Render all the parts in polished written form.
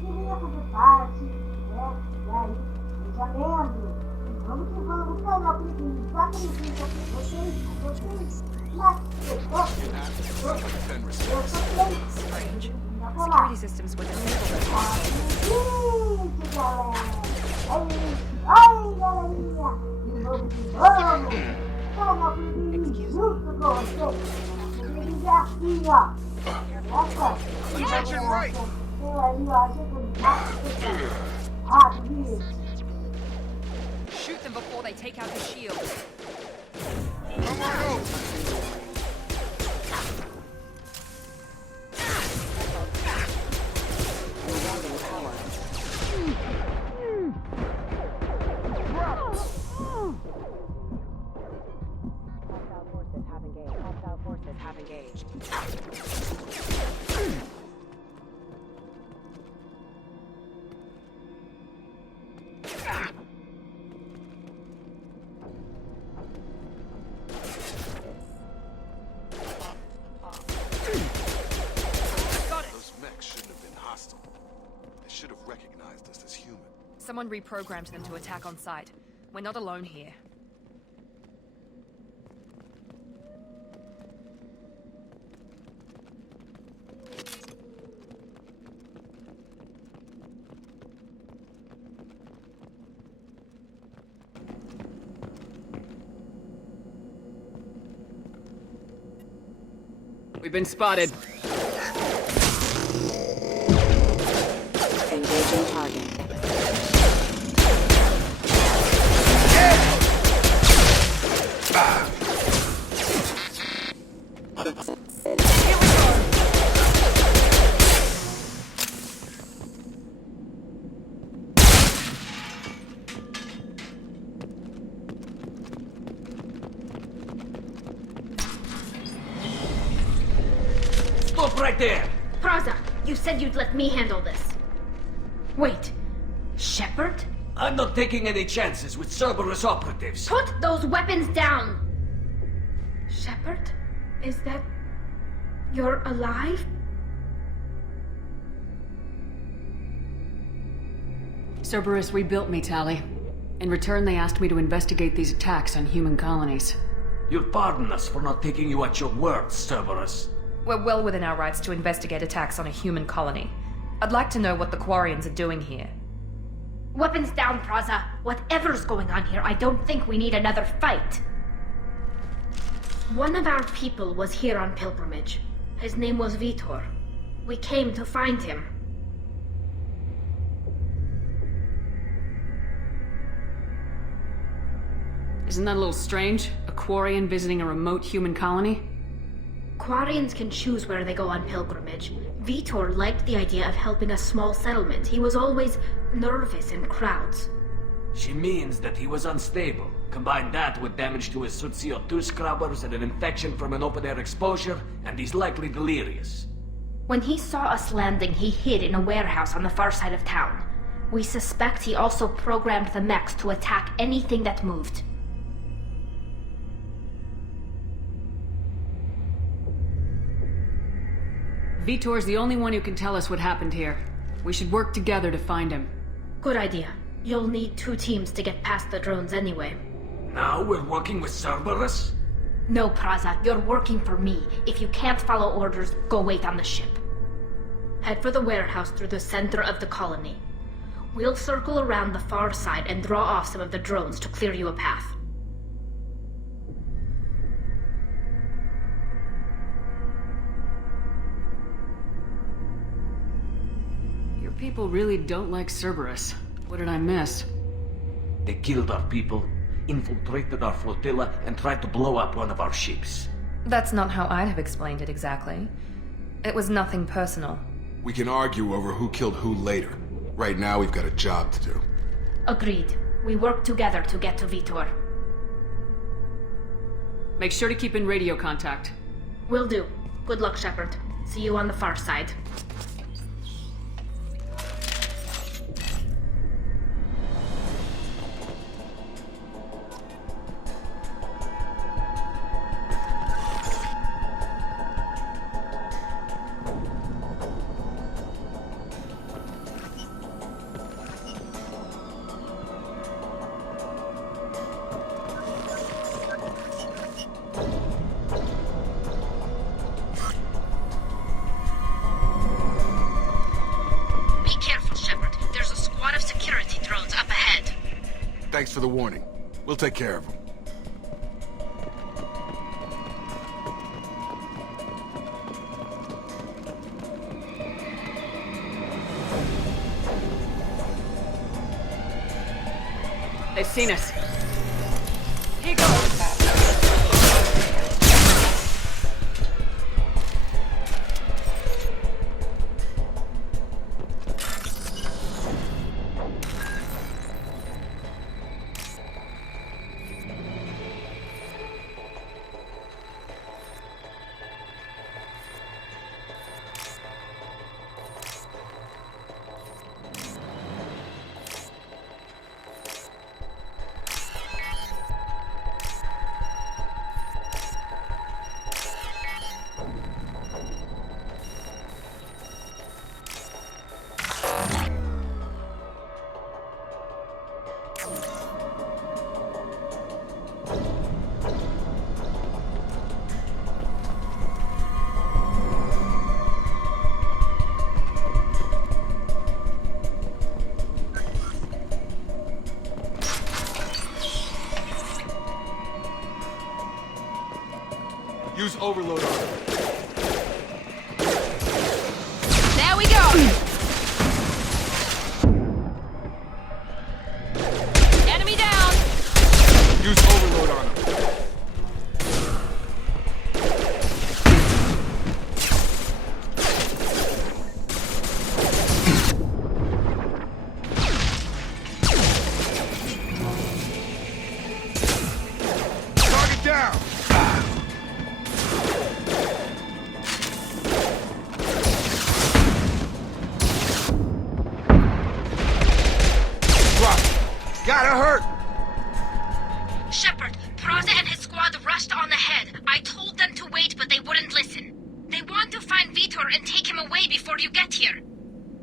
queria fazer parte, né? E aí, eu já lembro. Vamos que vamos, canal PlayGames, acredita que vocês, mas eu sou Strange. Security systems would enable gente, galera! Ai, galerinha! De novo, canal PlayGames, junto com vocês! PlayGames é assim, ó! Nossa! Tem ali, ó, a gente rápido! shoot them before they take out his shield. Come on over. Hostile forces have engaged. Those mechs shouldn't have been hostile. They should have recognized us as human. Someone reprogrammed them to attack on sight. We're not alone here. We've been spotted. Engaging target. Stop right there! Praza, you said you'd let me handle this. Wait, Shepard? I'm not taking any chances with Cerberus operatives. Put those weapons down! Shepard? Is that... you're alive? Cerberus rebuilt me, Tali. In return, they asked me to investigate these attacks on human colonies. You'll pardon us for not taking you at your word, Cerberus. We're well within our rights to investigate attacks on a human colony. I'd like to know what the Quarians are doing here. Weapons down, Praza. Whatever's going on here, I don't think we need another fight. One of our people was here on pilgrimage. His name was Vitor. We came to find him. Isn't that a little strange? A Quarian visiting a remote human colony? Quarians can choose where they go on pilgrimage. Vitor liked the idea of helping a small settlement. He was always nervous in crowds. She means that he was unstable. Combine that with damage to his suit CO2 scrubbers and an infection from an open-air exposure, and he's likely delirious. When he saw us landing, he hid in a warehouse on the far side of town. We suspect he also programmed the mechs to attack anything that moved. Vitor's the only one who can tell us what happened here. We should work together to find him. Good idea. You'll need 2 teams to get past the drones anyway. Now we're working with Cerberus? No, Praza, you're working for me. If you can't follow orders, go wait on the ship. Head for the warehouse through the center of the colony. We'll circle around the far side and draw off some of the drones to clear you a path. Your people really don't like Cerberus. What did I miss? They killed our people, infiltrated our flotilla, and tried to blow up one of our ships. That's not how I'd have explained it exactly. It was nothing personal. We can argue over who killed who later. Right now, we've got a job to do. Agreed. We work together to get to Vitor. Make sure to keep in radio contact. Will do. Good luck, Shepard. See you on the far side. Thanks for the warning. We'll take care of him. They've seen us. Here goes. Use overload on him. There we go! Enemy down! Use overload on him. Target down! Gotta hurt! Shepard, Praza and his squad rushed on ahead. I told them to wait, but they wouldn't listen. They want to find Vitor and take him away before you get here.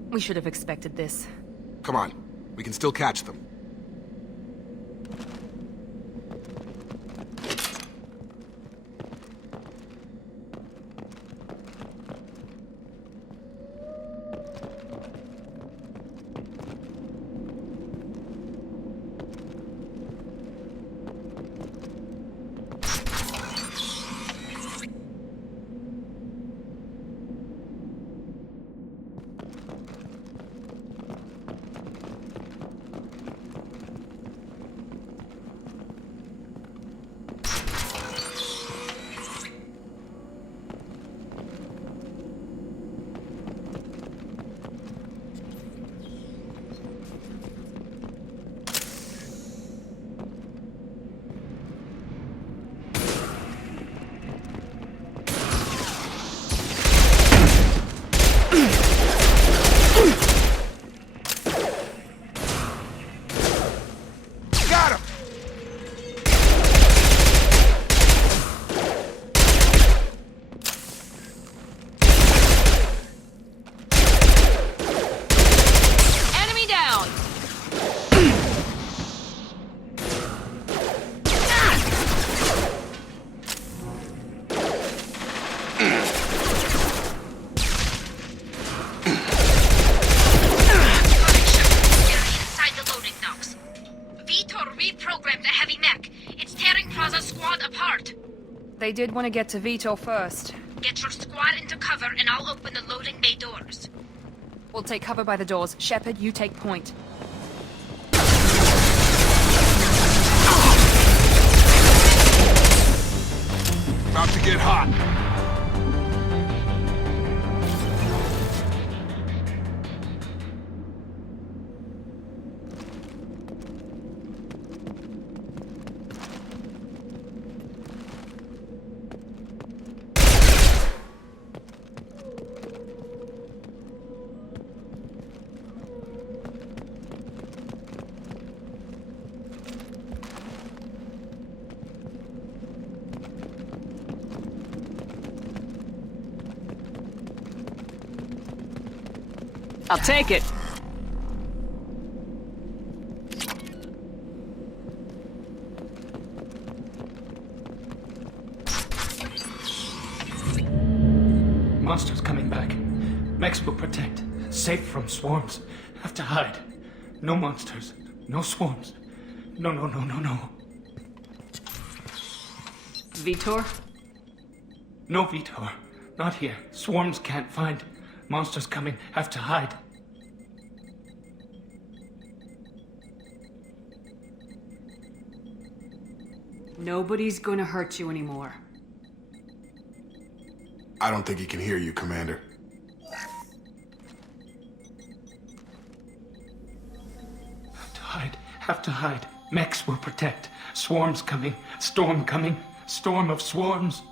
We should have expected this. Come on, we can still catch them. They did want to get to Vitor first. Get your squad into cover and I'll open the loading bay doors. We'll take cover by the doors. Shepard, you take point. About to get hot. I'll take it. Monsters coming back. Mechs will protect. Safe from swarms. Have to hide. No monsters. No swarms. No. Vitor? No, Vitor. Not here. Swarms can't find. Monsters coming. Have to hide. Nobody's gonna hurt you anymore. I don't think he can hear you, Commander. Have to hide. Mechs will protect. Swarms coming. Storm coming. Storm of swarms.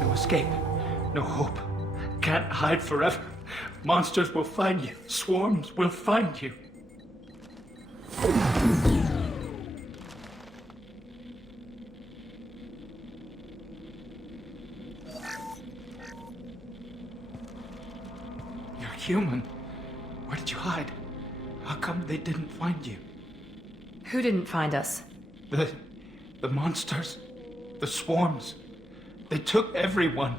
No escape. No hope. Can't hide forever. Monsters will find you. Swarms will find you. You're human. Where did you hide? How come they didn't find you? Who didn't find us? The monsters. The swarms. They took everyone.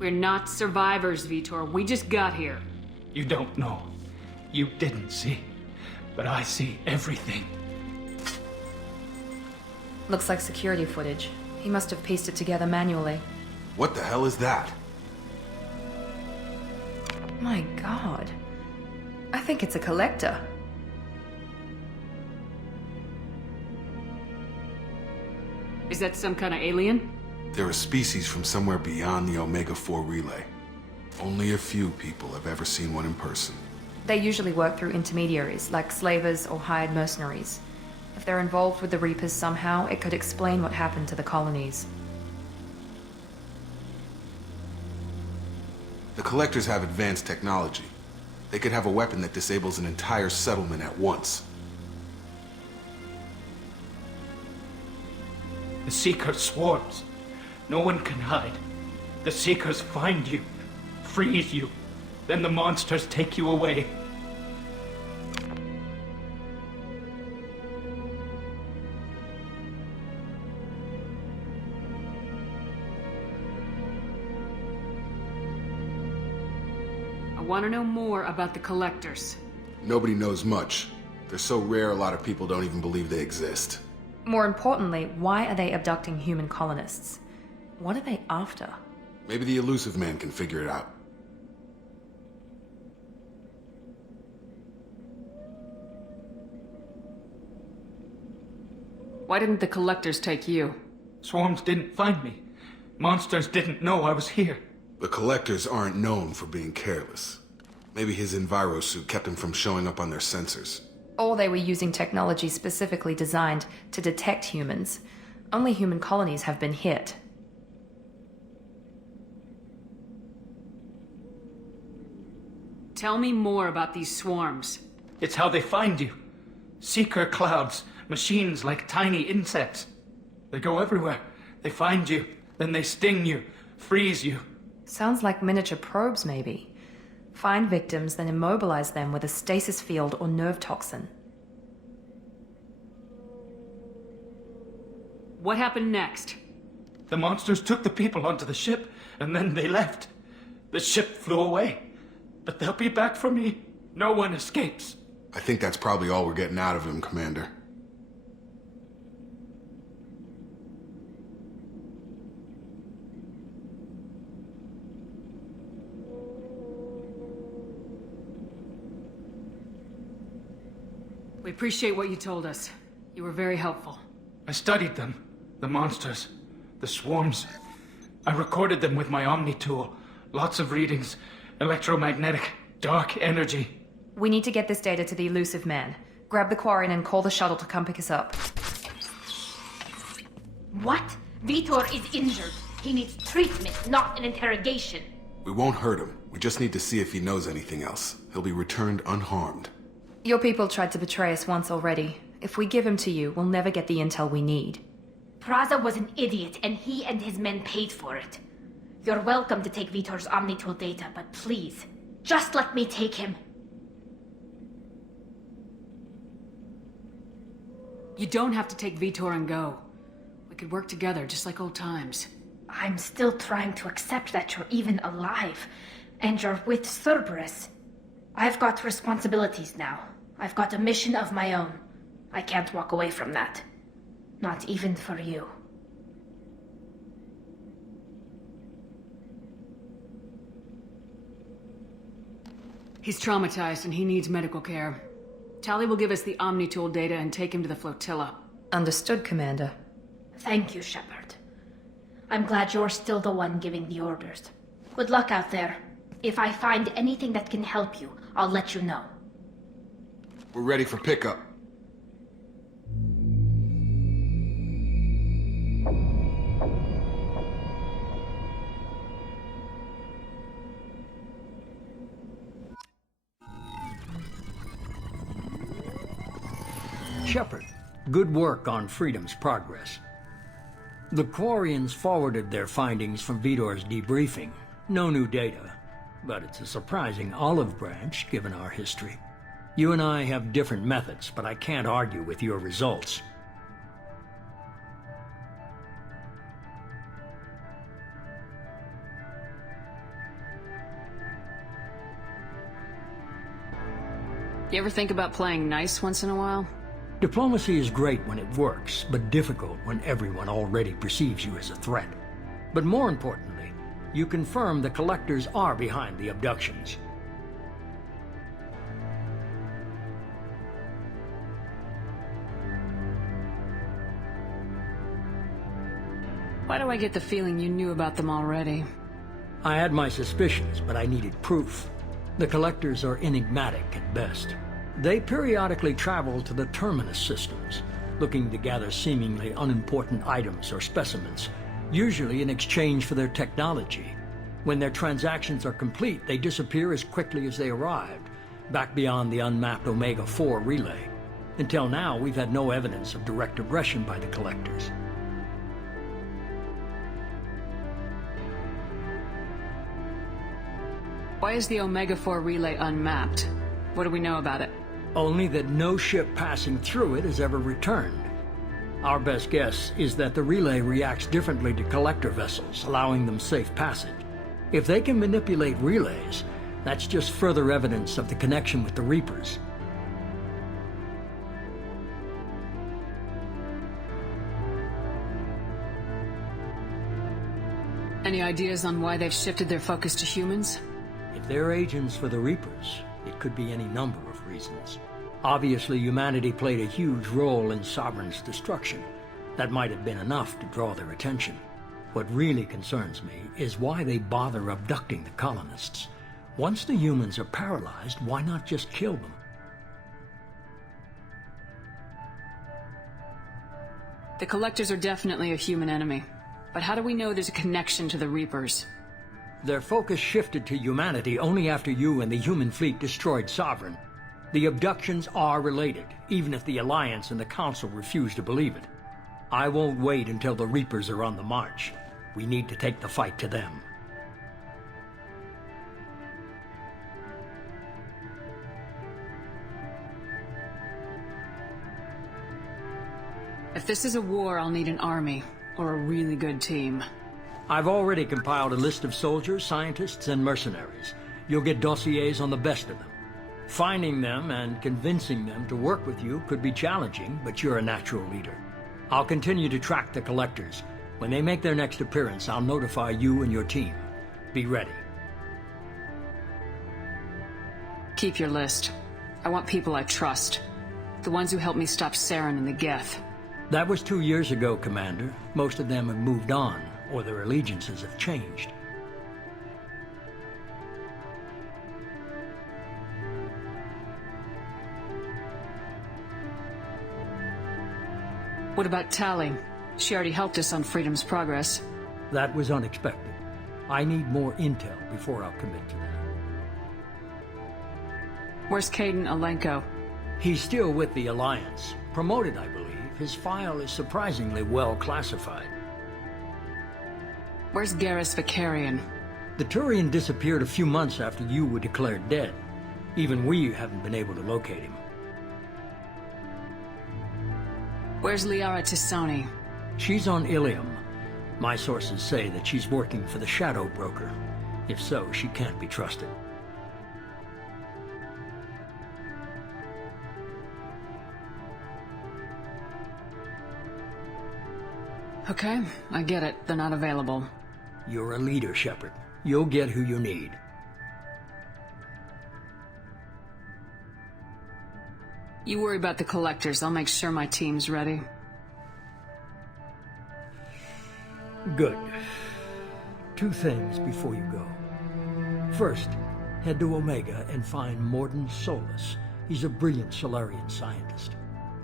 We're not survivors, Vitor. We just got here. You don't know. You didn't see. But I see everything. Looks like security footage. He must have pieced it together manually. What the hell is that? My god. I think it's a collector. Is that some kind of alien? They're a species from somewhere beyond the Omega-4 relay. Only a few people have ever seen one in person. They usually work through intermediaries, like slavers or hired mercenaries. If they're involved with the Reapers somehow, it could explain what happened to the colonies. The Collectors have advanced technology. They could have a weapon that disables an entire settlement at once. The Seeker swarms. No one can hide. The Seekers find you, freeze you. Then the monsters take you away. I want to know more about the Collectors. Nobody knows much. They're so rare a lot of people don't even believe they exist. More importantly, why are they abducting human colonists? What are they after? Maybe the elusive man can figure it out. Why didn't the Collectors take you? Swarms didn't find me. Monsters didn't know I was here. The Collectors aren't known for being careless. Maybe his enviro suit kept him from showing up on their sensors. Or they were using technology specifically designed to detect humans. Only human colonies have been hit. Tell me more about these swarms. It's how they find you. Seeker clouds, machines like tiny insects. They go everywhere. They find you, then they sting you, freeze you. Sounds like miniature probes, maybe. Find victims, then immobilize them with a stasis field or nerve toxin. What happened next? The monsters took the people onto the ship, and then they left. The ship flew away. But they'll be back for me. No one escapes. I think that's probably all we're getting out of him, Commander. We appreciate what you told us. You were very helpful. I studied them. The monsters. The swarms. I recorded them with my Omni tool. Lots of readings. Electromagnetic. Dark energy. We need to get this data to the elusive man. Grab the Quarian and call the shuttle to come pick us up. What? Vitor is injured. He needs treatment, not an interrogation. We won't hurt him. We just need to see if he knows anything else. He'll be returned unharmed. Your people tried to betray us once already. If we give him to you, we'll never get the intel we need. Praza was an idiot, and he and his men paid for it. You're welcome to take Vitor's Omnitool data, but please, just let me take him. You don't have to take Vitor and go. We could work together, just like old times. I'm still trying to accept that you're even alive, and you're with Cerberus. I've got responsibilities now. I've got a mission of my own. I can't walk away from that. Not even for you. He's traumatized and he needs medical care. Tali will give us the Omni-Tool data and take him to the flotilla. Understood, Commander. Thank you, Shepard. I'm glad you're still the one giving the orders. Good luck out there. If I find anything that can help you, I'll let you know. We're ready for pickup. Shepard, good work on Freedom's progress. The Quarians forwarded their findings from Vidor's debriefing. No new data, but it's a surprising olive branch given our history. You and I have different methods, but I can't argue with your results. You ever think about playing nice once in a while? Diplomacy is great when it works, but difficult when everyone already perceives you as a threat. But more importantly, you confirm the Collectors are behind the abductions. Why do I get the feeling you knew about them already? I had my suspicions, but I needed proof. The Collectors are enigmatic at best. They periodically travel to the Terminus systems, looking to gather seemingly unimportant items or specimens, usually in exchange for their technology. When their transactions are complete, they disappear as quickly as they arrived, back beyond the unmapped Omega-4 relay. Until now, we've had no evidence of direct aggression by the Collectors. Why is the Omega-4 relay unmapped? What do we know about it? Only that no ship passing through it has ever returned. Our best guess is that the relay reacts differently to collector vessels, allowing them safe passage. If they can manipulate relays, that's just further evidence of the connection with the Reapers. Any ideas on why they've shifted their focus to humans? If they're agents for the Reapers, it could be any number of reasons. Obviously, humanity played a huge role in Sovereign's destruction. That might have been enough to draw their attention. What really concerns me is why they bother abducting the colonists. Once the humans are paralyzed, why not just kill them? The Collectors are definitely a human enemy. But how do we know there's a connection to the Reapers? Their focus shifted to humanity only after you and the human fleet destroyed Sovereign. The abductions are related, even if the Alliance and the Council refuse to believe it. I won't wait until the Reapers are on the march. We need to take the fight to them. If this is a war, I'll need an army, or a really good team. I've already compiled a list of soldiers, scientists, and mercenaries. You'll get dossiers on the best of them. Finding them and convincing them to work with you could be challenging, but you're a natural leader. I'll continue to track the Collectors. When they make their next appearance, I'll notify you and your team. Be ready. Keep your list. I want people I trust. The ones who helped me stop Saren and the Geth. That was 2 years ago, Commander. Most of them have moved on, or their allegiances have changed. What about Tali? She already helped us on Freedom's progress. That was unexpected. I need more intel before I'll commit to that. Where's Caden Alenko? He's still with the Alliance. Promoted, I believe. His file is surprisingly well classified. Where's Garrus Vicarian? The Turian disappeared a few months after you were declared dead. Even we haven't been able to locate him. Where's Liara Tisoni? She's on Ilium. My sources say that she's working for the Shadow Broker. If so, she can't be trusted. Okay, I get it. They're not available. You're a leader, Shepard. You'll get who you need. You worry about the collectors. I'll make sure my team's ready. Good. 2 things before you go. First, head to Omega and find Mordin Solus. He's a brilliant Solarian scientist.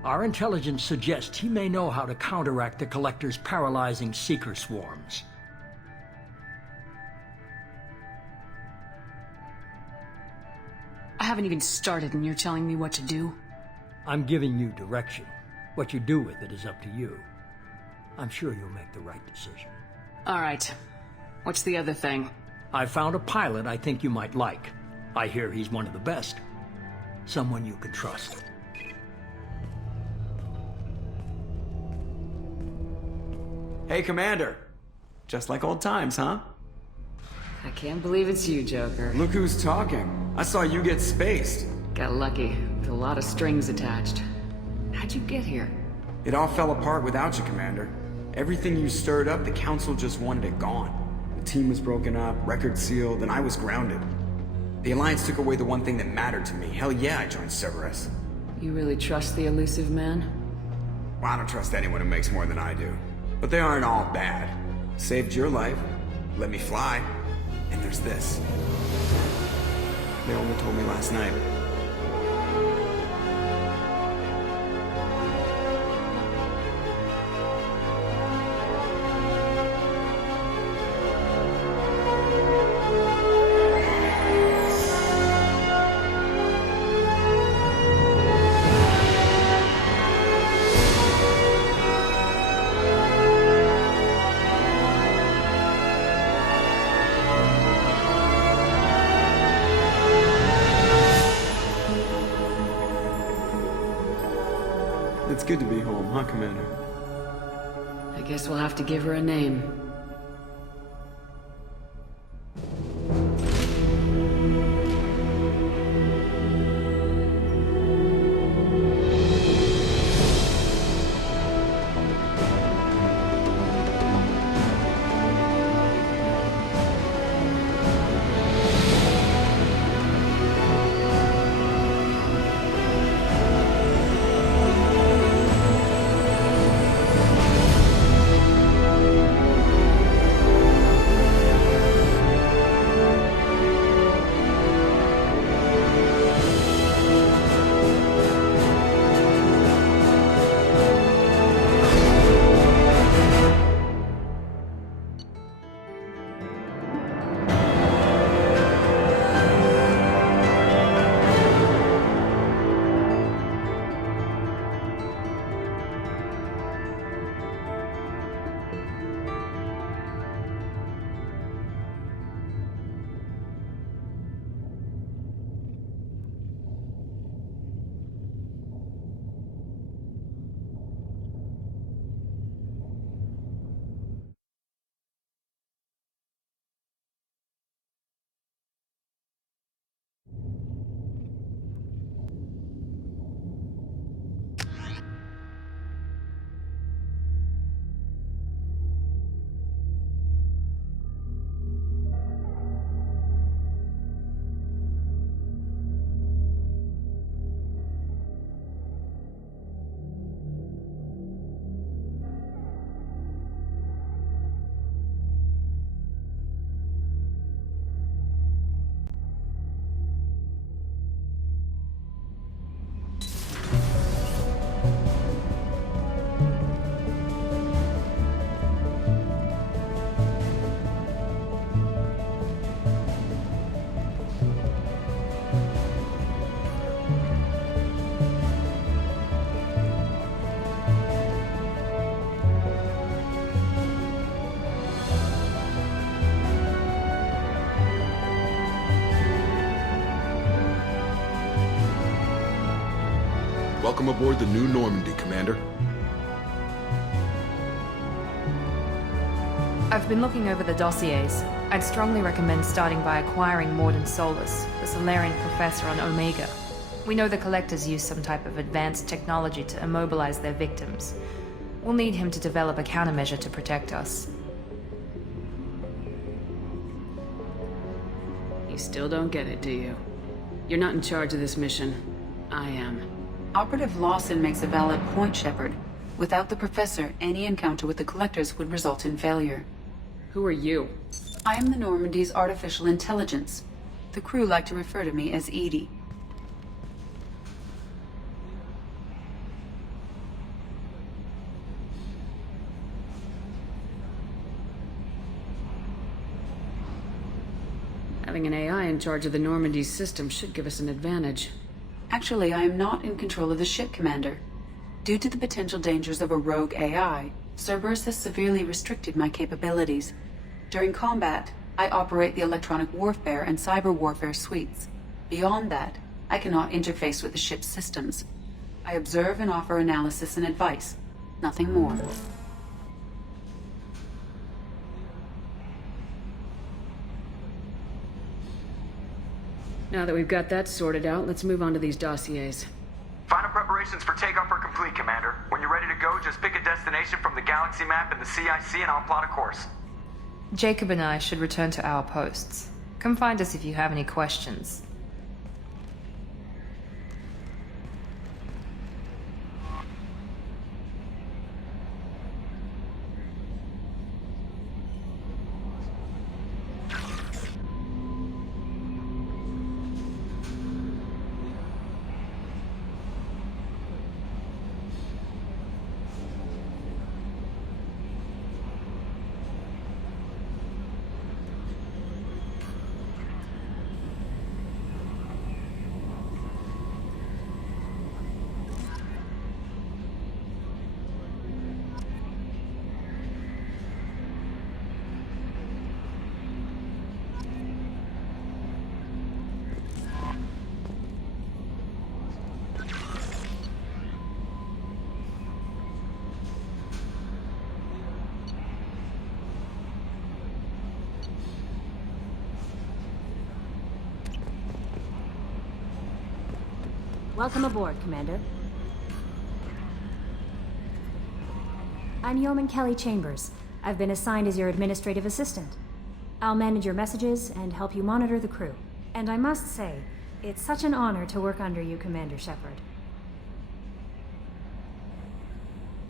Our intelligence suggests he may know how to counteract the Collector's paralyzing Seeker swarms. I haven't even started and you're telling me what to do? I'm giving you direction. What you do with it is up to you. I'm sure you'll make the right decision. All right. What's the other thing? I found a pilot I think you might like. I hear he's one of the best. Someone you can trust. Hey, Commander. Just like old times, huh? I can't believe it's you, Joker. Look who's talking. I saw you get spaced. Got lucky, with a lot of strings attached. How'd you get here? It all fell apart without you, Commander. Everything you stirred up, the Council just wanted it gone. The team was broken up, record sealed, and I was grounded. The Alliance took away the one thing that mattered to me. Hell yeah, I joined Cerberus. You really trust the elusive man? Well, I don't trust anyone who makes more than I do. But they aren't all bad. Saved your life, let me fly, and there's this. They only told me last night. It's good to be home, huh, Commander? I guess we'll have to give her a name. Welcome aboard the New Normandy, Commander. I've been looking over the dossiers. I'd strongly recommend starting by acquiring Morden Solus, the Solarian professor on Omega. We know the Collectors use some type of advanced technology to immobilize their victims. We'll need him to develop a countermeasure to protect us. You still don't get it, do you? You're not in charge of this mission. I am. Operative Lawson makes a valid point, Shepard. Without the Professor, any encounter with the Collectors would result in failure. Who are you? I am the Normandy's artificial intelligence. The crew like to refer to me as Edie. Having an AI in charge of the Normandy system should give us an advantage. Actually, I am not in control of the ship, Commander. Due to the potential dangers of a rogue AI, Cerberus has severely restricted my capabilities. During combat, I operate the electronic warfare and cyber warfare suites. Beyond that, I cannot interface with the ship's systems. I observe and offer analysis and advice. Nothing more. Now that we've got that sorted out, let's move on to these dossiers. Final preparations for takeoff are complete, Commander. When you're ready to go, just pick a destination from the galaxy map and the CIC and I'll plot a course. Jacob and I should return to our posts. Come find us if you have any questions. Welcome aboard, Commander. I'm Yeoman Kelly Chambers. I've been assigned as your administrative assistant. I'll manage your messages and help you monitor the crew. And I must say, it's such an honor to work under you, Commander Shepard.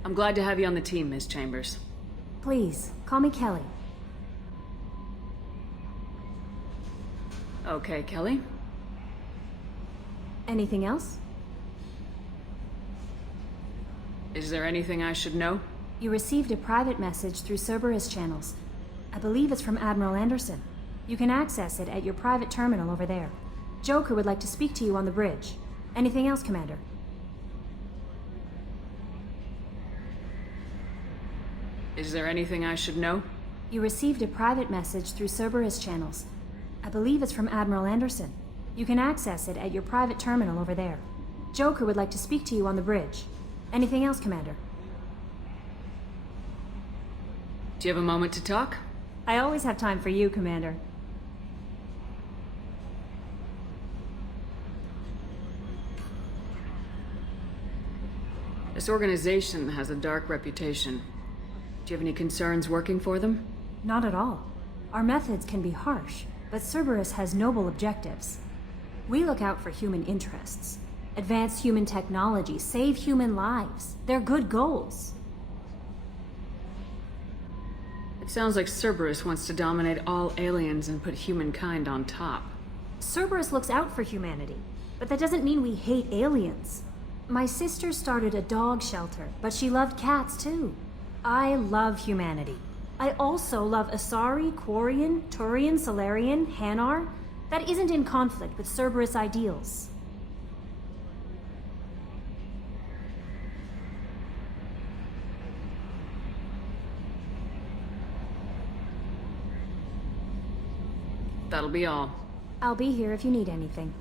I'm glad to have you on the team, Ms. Chambers. Please, call me Kelly. Okay, Kelly. Anything else? Is there anything I should know? You received a private message through Cerberus channels. I believe it's from Admiral Anderson. You can access it at your private terminal over there. Joker would like to speak to you on the bridge. Anything else, Commander? Is there anything I should know? You received a private message through Cerberus channels. I believe it's from Admiral Anderson. You can access it at your private terminal over there. Joker would like to speak to you on the bridge. Anything else, Commander? Do you have a moment to talk? I always have time for you, Commander. This organization has a dark reputation. Do you have any concerns working for them? Not at all. Our methods can be harsh, but Cerberus has noble objectives. We look out for human interests. Advance human technology, save human lives. They're good goals. It sounds like Cerberus wants to dominate all aliens and put humankind on top. Cerberus looks out for humanity, but that doesn't mean we hate aliens. My sister started a dog shelter, but she loved cats too. I love humanity. I also love Asari, Quarian, Turian, Solarian, Hanar. That isn't in conflict with Cerberus ideals. That'll be all. I'll be here if you need anything.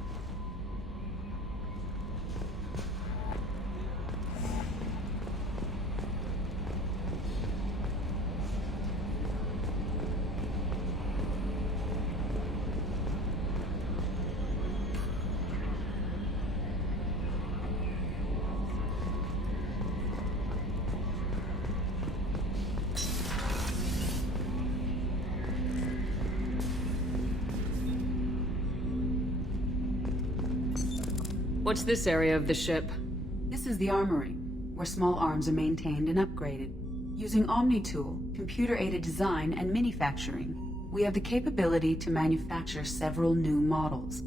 What's this area of the ship? This is the armory, where small arms are maintained and upgraded. Using OmniTool, computer-aided design, and manufacturing, we have the capability to manufacture several new models.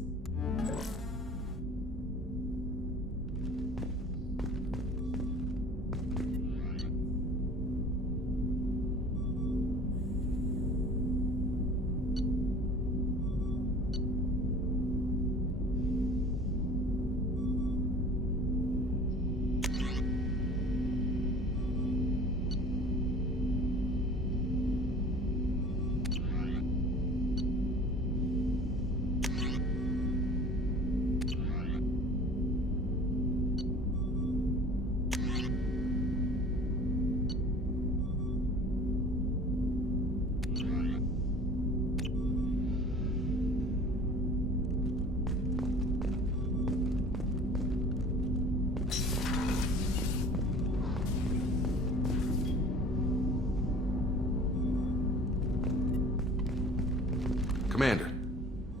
Commander,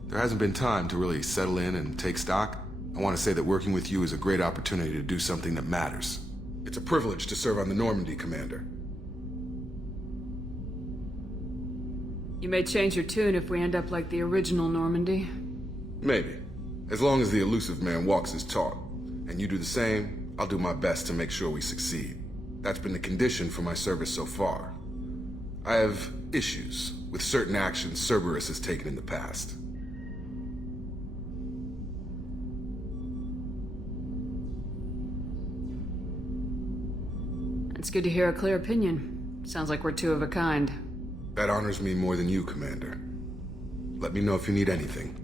there hasn't been time to really settle in and take stock. I want to say that working with you is a great opportunity to do something that matters. It's a privilege to serve on the Normandy, Commander. You may change your tune if we end up like the original Normandy. Maybe. As long as the elusive man walks his talk, and you do the same, I'll do my best to make sure we succeed. That's been the condition for my service so far. I have issues with certain actions Cerberus has taken in the past. It's good to hear a clear opinion. Sounds like we're two of a kind. That honors me more than you, Commander. Let me know if you need anything.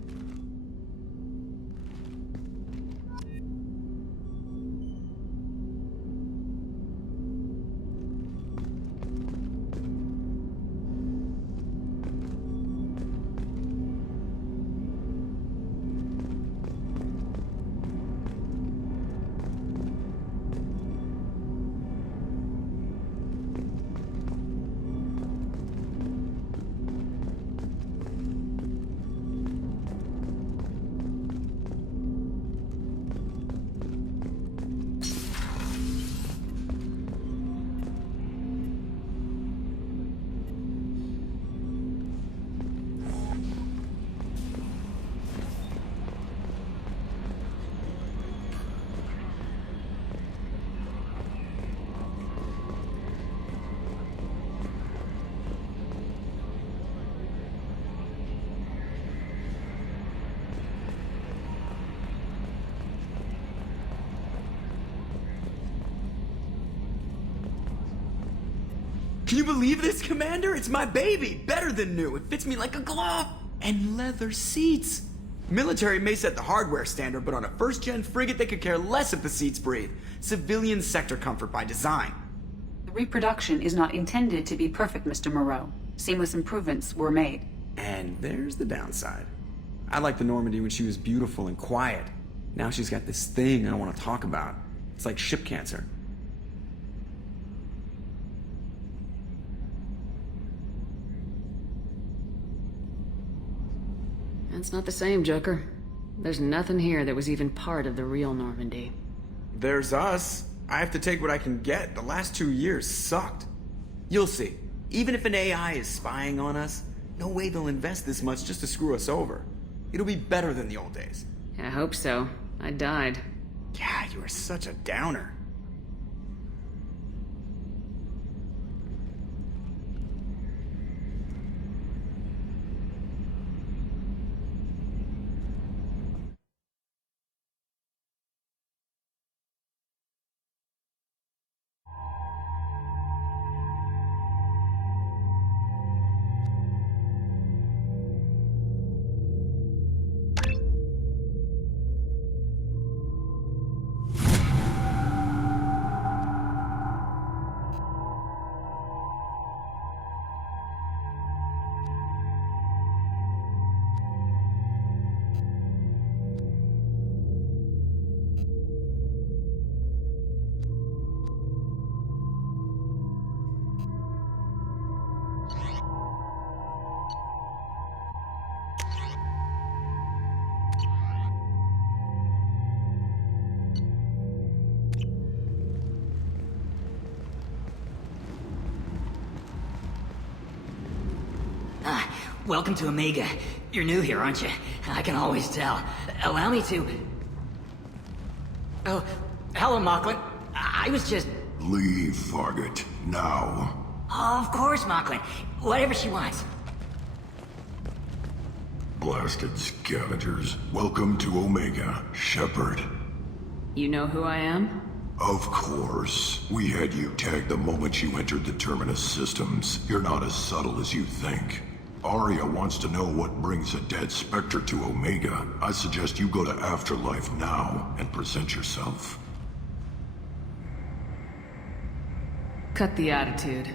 Can you believe this, Commander? It's my baby! Better than new. It fits me like a glove! And leather seats! Military may set the hardware standard, but on a first-gen frigate, they could care less if the seats breathe. Civilian sector comfort by design. The reproduction is not intended to be perfect, Mr. Moreau. Seamless improvements were made. And there's the downside. I liked the Normandy when she was beautiful and quiet. Now she's got this thing I don't want to talk about. It's like ship cancer. That's not the same, Joker. There's nothing here that was even part of the real Normandy. There's us. I have to take what I can get. The last 2 years sucked. You'll see. Even if an AI is spying on us, no way they'll invest this much just to screw us over. It'll be better than the old days. I hope so. I died. Yeah, you are such a downer. Welcome to Omega. You're new here, aren't you? I can always tell. Allow me to... Oh, hello, Mocklin. I was just... Leave, Fargate. Now. Oh, of course, Mocklin. Whatever she wants. Blasted scavengers. Welcome to Omega, Shepard. You know who I am? Of course. We had you tagged the moment you entered the Terminus systems. You're not as subtle as you think. Arya wants to know what brings a dead Spectre to Omega. I suggest you go to Afterlife now and present yourself. Cut the attitude.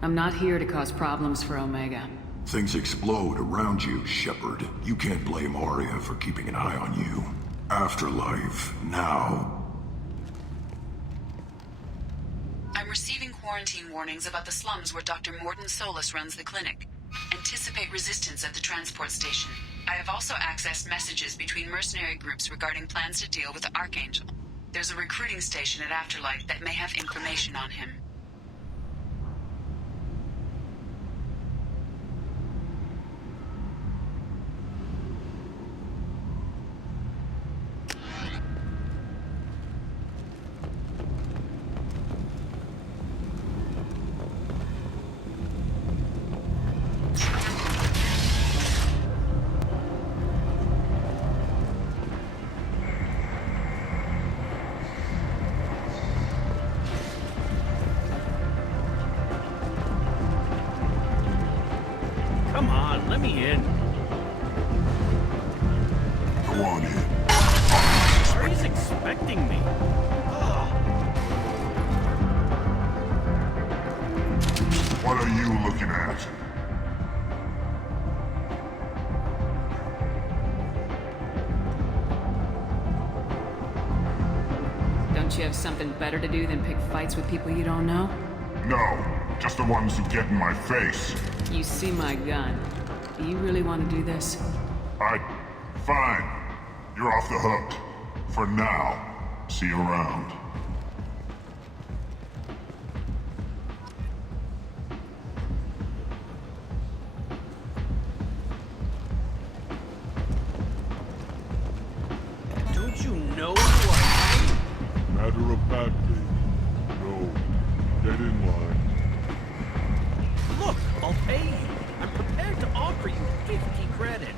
I'm not here to cause problems for Omega. Things explode around you, Shepard. You can't blame Arya for keeping an eye on you. Afterlife, now. I'm receiving quarantine warnings about the slums where Dr. Mordin Solus runs the clinic. Anticipate resistance at the transport station. I have also accessed messages between mercenary groups regarding plans to deal with the Archangel. There's a recruiting station at Afterlife that may have information on him. Come on, let me in. Go on in. Ari's expecting me. What are you looking at? Don't you have something better to do than pick fights with people you don't know? No, just the ones who get in my face. You see my gun. Do you really want to do this? Fine. You're off the hook. For now. See you around. Don't you know who I am? Matter of factly. No. Get in line. Look, I'll pay you. I'm prepared to offer you 50 credits.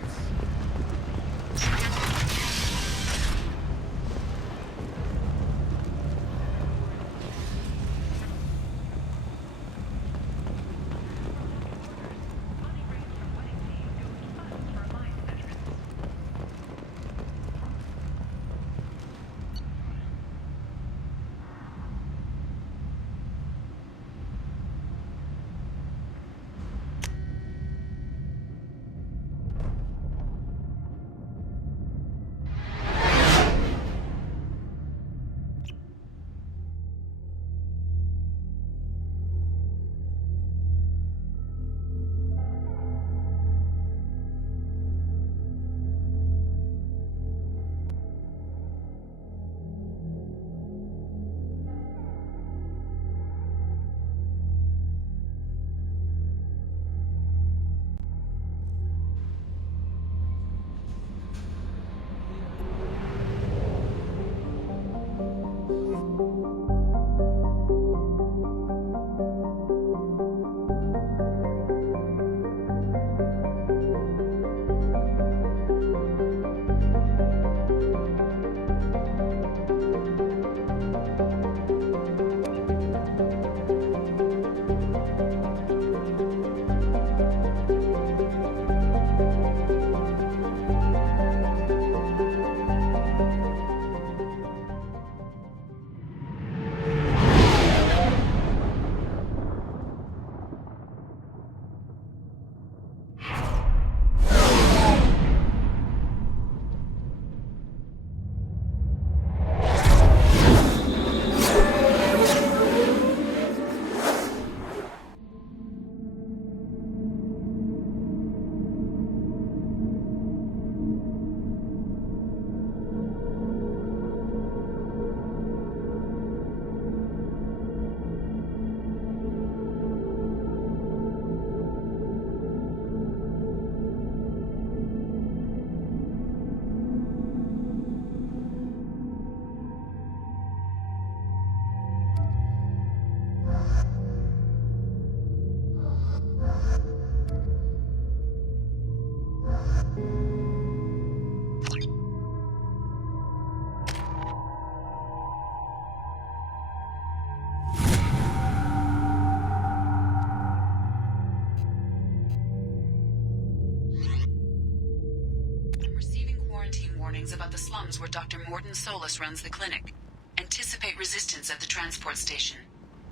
warnings about the slums where Dr. Morden Solus runs the clinic. Anticipate resistance at the transport station.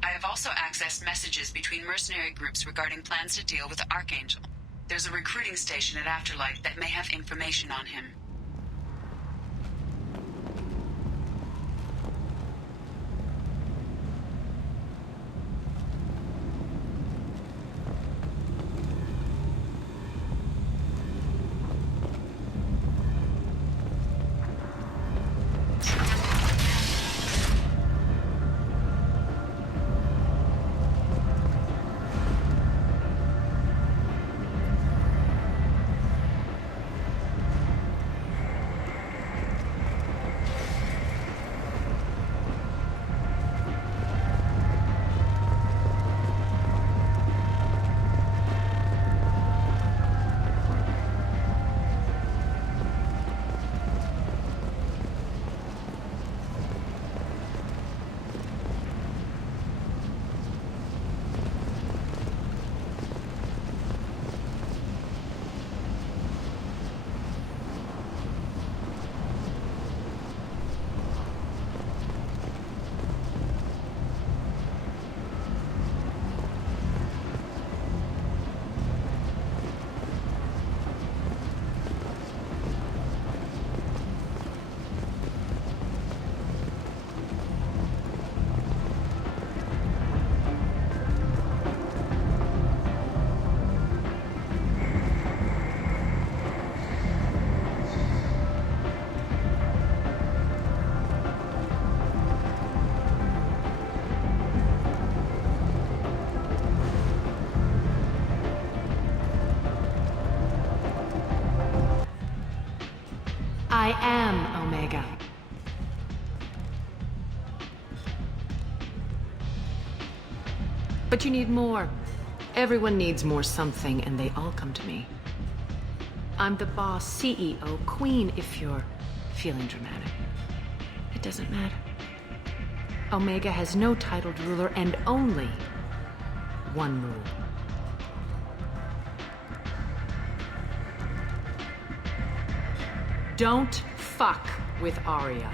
I have also accessed messages between mercenary groups regarding plans to deal with Archangel. There's a recruiting station at Afterlife that may have information on him. I am Omega. But you need more. Everyone needs more something, and they all come to me. I'm the boss, CEO, queen, if you're feeling dramatic. It doesn't matter. Omega has no titled ruler and only one rule. Don't fuck with Arya.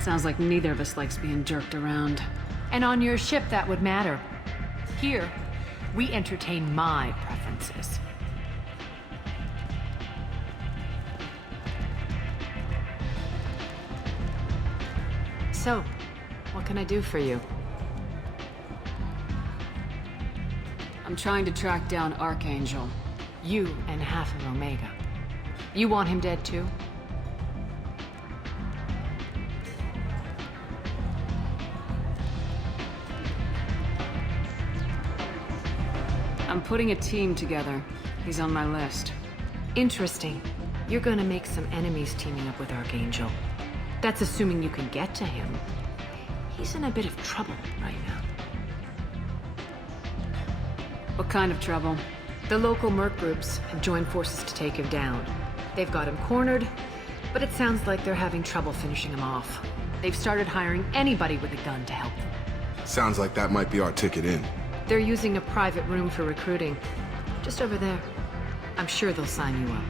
Sounds like neither of us likes being jerked around. And on your ship, that would matter. Here, we entertain my preferences. So, what can I do for you? I'm trying to track down Archangel. You and half of Omega. You want him dead too? I'm putting a team together. He's on my list. Interesting. You're gonna make some enemies teaming up with Archangel. That's assuming you can get to him. He's in a bit of trouble right now. What kind of trouble? The local merc groups have joined forces to take him down. They've got him cornered, but it sounds like they're having trouble finishing him off. They've started hiring anybody with a gun to help them. Sounds like that might be our ticket in. They're using a private room for recruiting. Just over there. I'm sure they'll sign you up.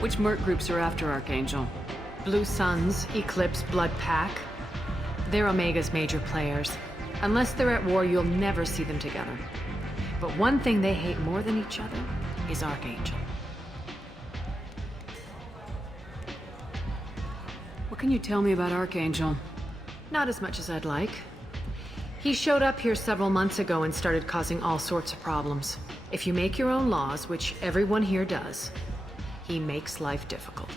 Which merc groups are after Archangel? Blue Suns, Eclipse, Blood Pack. They're Omega's major players. Unless they're at war, you'll never see them together. But one thing they hate more than each other is Archangel. What can you tell me about Archangel? Not as much as I'd like. He showed up here several months ago and started causing all sorts of problems. If you make your own laws, which everyone here does, he makes life difficult.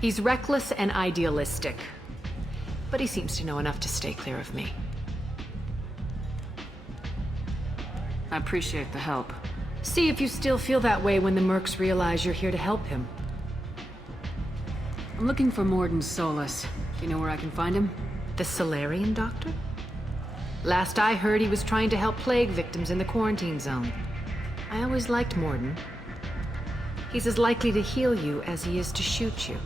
He's reckless and idealistic, but he seems to know enough to stay clear of me. I appreciate the help. See if you still feel that way when the mercs realize you're here to help him. I'm looking for Morden Solus. Do you know where I can find him? The Solarian doctor? Last I heard, he was trying to help plague victims in the quarantine zone. I always liked Morden. He's as likely to heal you as he is to shoot you.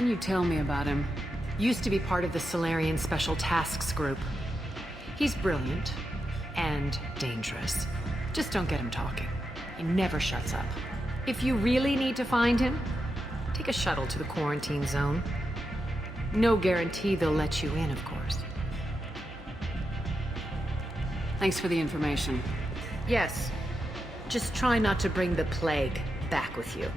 can you tell me about him? Used to be part of the Solarian Special Tasks Group. He's brilliant and dangerous. Just don't get him talking. He never shuts up. If you really need to find him, take a shuttle to the quarantine zone. No guarantee they'll let you in, of course. Thanks for the information. Yes. Just try not to bring the plague back with you.